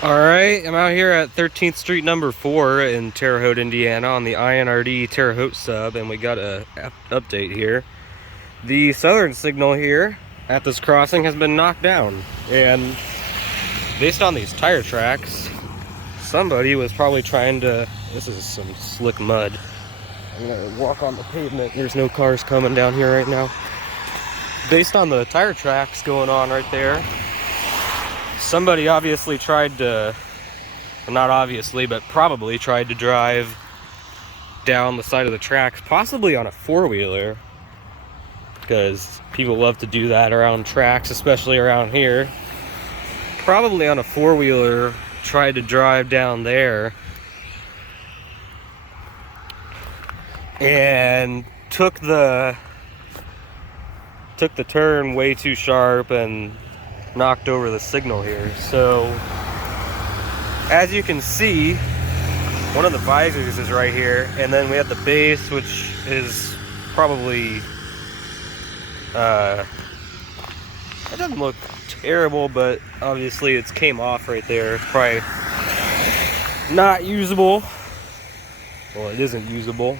Alright, I'm out here at 13th Street number 4 in Terre Haute, Indiana on the INRD Terre Haute Sub, and we got a update here. The southern signal here at this crossing has been knocked down, and based on these tire tracks, somebody was probably trying to... This is some slick mud. I'm gonna walk on the pavement. There's no cars coming down here right now. Based on the tire tracks going on right there, somebody obviously tried to, well, not obviously, but probably tried to drive down the side of the tracks, possibly on a four-wheeler, because people love to do that around tracks, especially around here. Probably on a four-wheeler, tried to drive down there and took the turn way too sharp and knocked over the signal here. So as you can see, one of the visors is right here, and then we have the base, which is probably it doesn't look terrible, but obviously it's came off right there. It's probably not usable. Well, it isn't usable.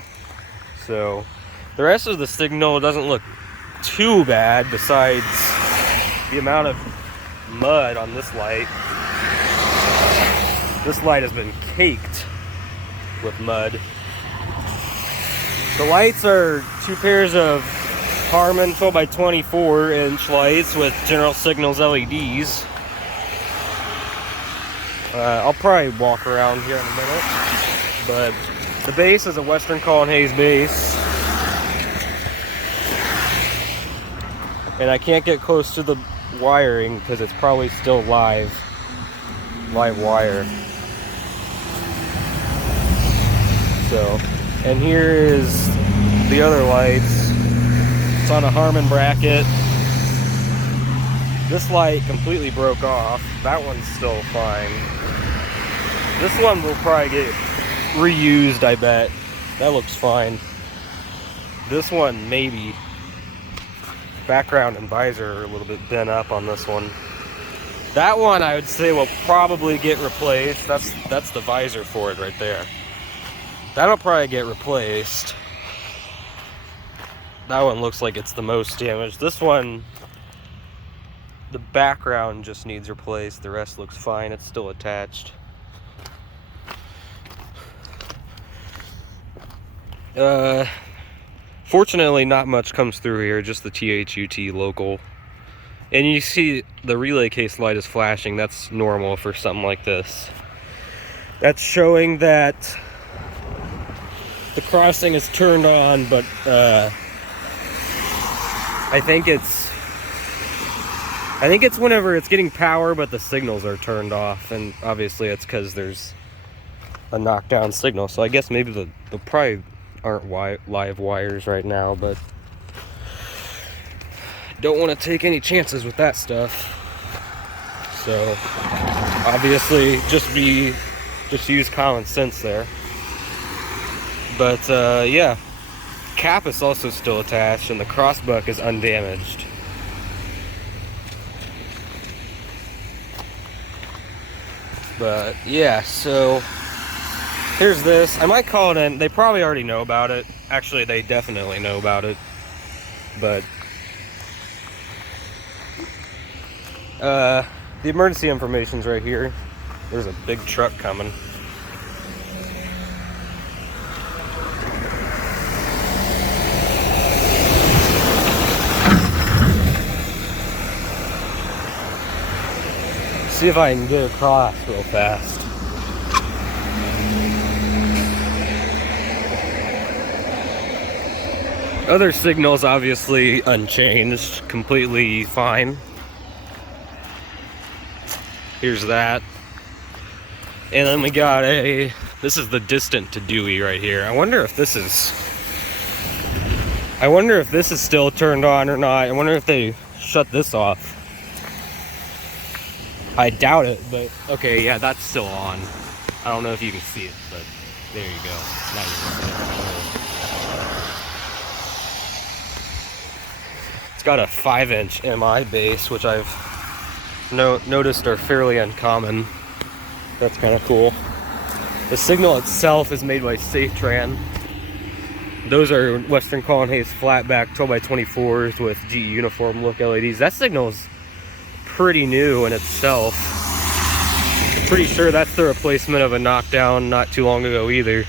So the rest of the signal doesn't look too bad, besides the amount of mud on this light. This light has been caked with mud. The lights are two pairs of Harman 12 by 24 inch lights with General Signals LEDs. I'll probably walk around here in a minute, but the base is a Western Colin Hayes base, and I can't get close to the wiring because it's probably still live wire. So, and here is the other lights. It's on a Harman bracket. This light completely broke off. That one's still fine. This one will probably get reused, I bet. That looks fine. This one, maybe. Background and visor are a little bit bent up on this one. That one, I would say, will probably get replaced. That's the visor for it right there. That'll probably get replaced. That one looks like it's the most damaged. This one, the background just needs replaced. The rest looks fine. It's still attached. Fortunately, not much comes through here, just the THUT local. And you see the relay case light is flashing. That's normal for something like this. That's showing that the crossing is turned on, but I think it's whenever it's getting power, but the signals are turned off, and obviously it's because there's a knockdown signal. So I guess maybe the probably aren't live wires right now, but don't want to take any chances with that stuff. So obviously just use common sense there. But yeah, cap is also still attached, and the crossbuck is undamaged. But yeah, so here's this. I might call it in. They probably already know about it. Actually, they definitely know about it. But the emergency information's right here. There's a big truck coming. See if I can get across real fast. Other signals obviously unchanged, completely fine. Here's that. And then we got this is the distant to Dewey right here. I wonder if this is still turned on or not. I wonder if they shut this off. I doubt it, but okay, yeah, that's still on. I don't know if you can see it, but there you go. Now you can see it. It's got a 5-inch MI base, which I've noticed are fairly uncommon. That's kind of cool. The signal itself is made by SafeTran. Those are Western Colonnade flatback 12x24s with GE uniform look LEDs. That signal's pretty new in itself. I'm pretty sure that's the replacement of a knockdown not too long ago either.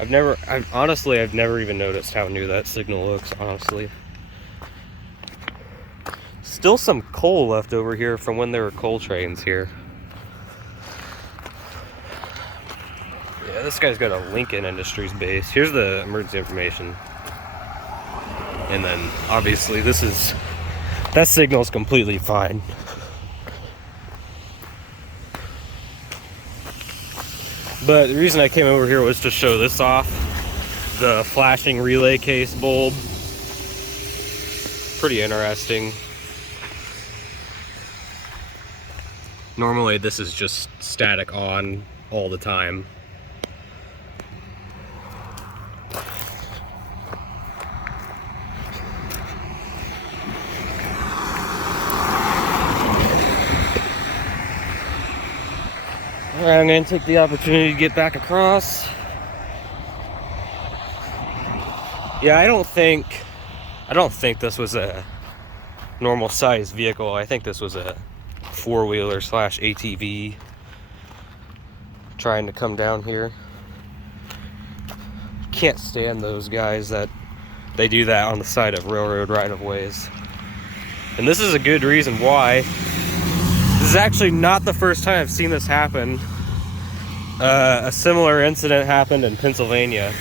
I've never even noticed how new that signal looks, honestly. Still some coal left over here from when there were coal trains here. Yeah, this guy's got a Lincoln Industries base. Here's the emergency information. And then, obviously, that signal's completely fine. But the reason I came over here was to show this off. The flashing relay case bulb. Pretty interesting. Normally this is just static on all the time. Alright, I'm going to take the opportunity to get back across. Yeah, I don't think this was a normal size vehicle. I think this was a four-wheeler / ATV trying to come down here. Can't stand those guys that they do that on the side of railroad right-of-ways. And this is a good reason why. This is actually not the first time I've seen this happen. A similar incident happened in Pennsylvania.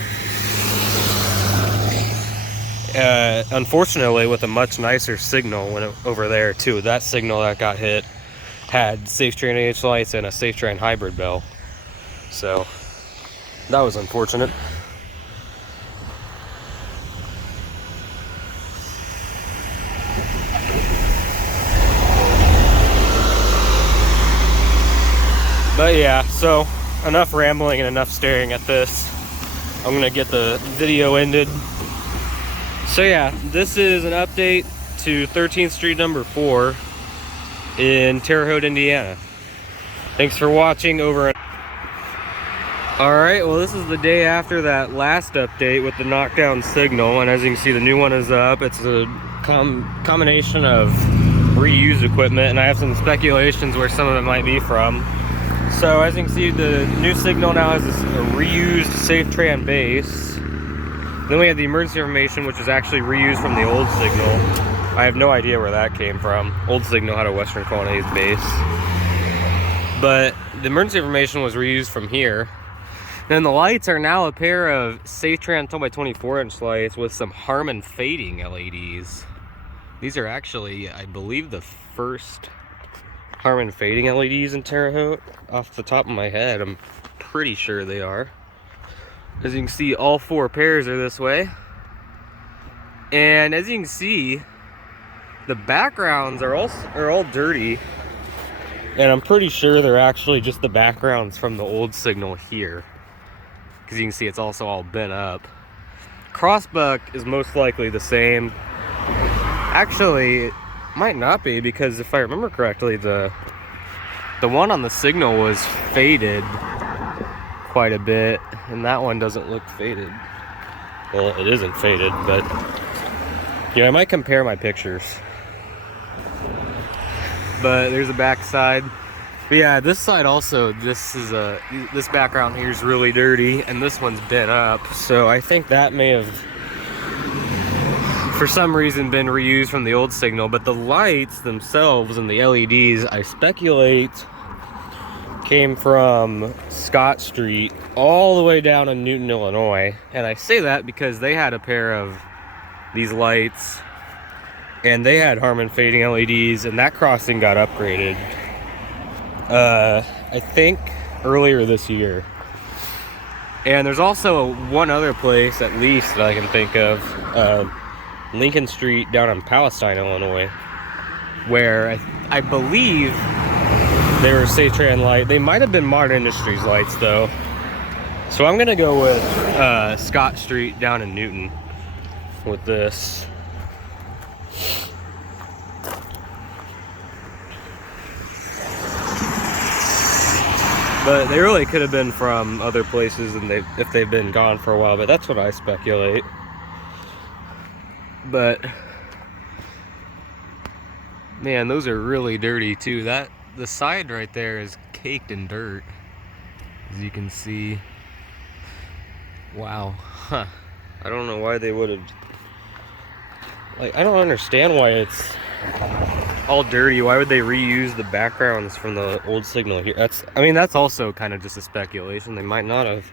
Unfortunately, with a much nicer signal over there too. That signal that got hit had SafeTran H lights and a SafeTran hybrid bell. So that was unfortunate. But yeah, so enough rambling and enough staring at this. I'm gonna get the video ended. So yeah, this is an update to 13th Street number 4 in Terre Haute, Indiana. Thanks for watching over. Alright, well this is the day after that last update with the knockdown signal, and as you can see the new one is up. It's a combination of reused equipment, and I have some speculations where some of it might be from. So as you can see, the new signal now has a reused SafeTran base. Then we have the emergency information, which is actually reused from the old signal. I have no idea where that came from. Old signal had a Western Colonnade base. But the emergency information was reused from here. Then the lights are now a pair of SafeTran 12x24" lights with some Harman fading LEDs. These are actually, I believe, the first Harman fading LEDs in Terre Haute. Off the top of my head, I'm pretty sure they are. As you can see, all 4 pairs are this way. And as you can see, the backgrounds are all dirty. And I'm pretty sure they're actually just the backgrounds from the old signal here. Because you can see it's also all bent up. Crossbuck is most likely the same. Actually, it might not be, because if I remember correctly, the one on the signal was faded quite a bit, and that one doesn't look faded. Well, it isn't faded, but yeah, I might compare my pictures. But there's a back side. But yeah, this side also, this background here is really dirty, and this one's bent up. So I think that may have, for some reason, been reused from the old signal. But the lights themselves and the LEDs, I speculate, came from Scott Street all the way down in Newton, Illinois. And I say that because they had a pair of these lights, and they had Harman fading LEDs, and that crossing got upgraded, I think earlier this year. And there's also one other place, at least, that I can think of, Lincoln Street down in Palestine, Illinois, where I believe they were SafeTran light. They might have been Modern Industries lights though. So I'm gonna go with Scott Street down in Newton with this. But they really could have been from other places, and if they've been gone for a while. But that's what I speculate. But man, those are really dirty too. The side right there is caked in dirt, as you can see. Wow. Huh. I don't know why they would have. Like, I don't understand why it's all dirty. Why would they reuse the backgrounds from the old signal here? I mean, that's also kind of just a speculation. They might not have.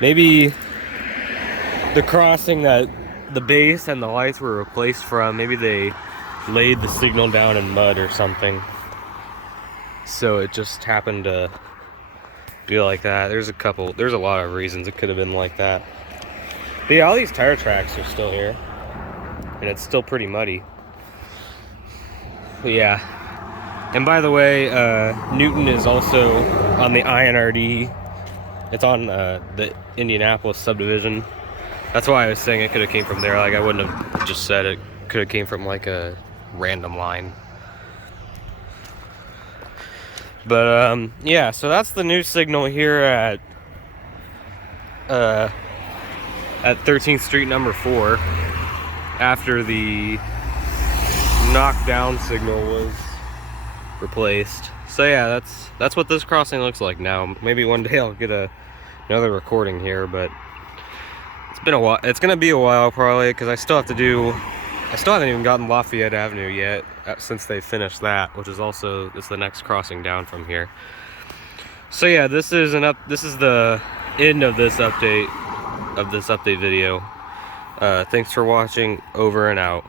Maybe the crossing that the base and the lights were replaced from, maybe they laid the signal down in mud or something. So it just happened to be like that. There's a lot of reasons it could have been like that. But yeah, all these tire tracks are still here. And it's still pretty muddy. But yeah. And by the way, Newton is also on the INRD. It's on the Indianapolis subdivision. That's why I was saying it could have came from there. Like, I wouldn't have just said it could have came from like a random line. But yeah, so that's the new signal here at 13th Street number 4, after the knockdown signal was replaced. So yeah, that's what this crossing looks like now. Maybe one day I'll get another recording here, but it's been a while. It's gonna be a while probably, because I still haven't even gotten Lafayette Avenue yet, since they finished that, which is the next crossing down from here. So yeah, this is the end of this update video. Thanks for watching. Over and out.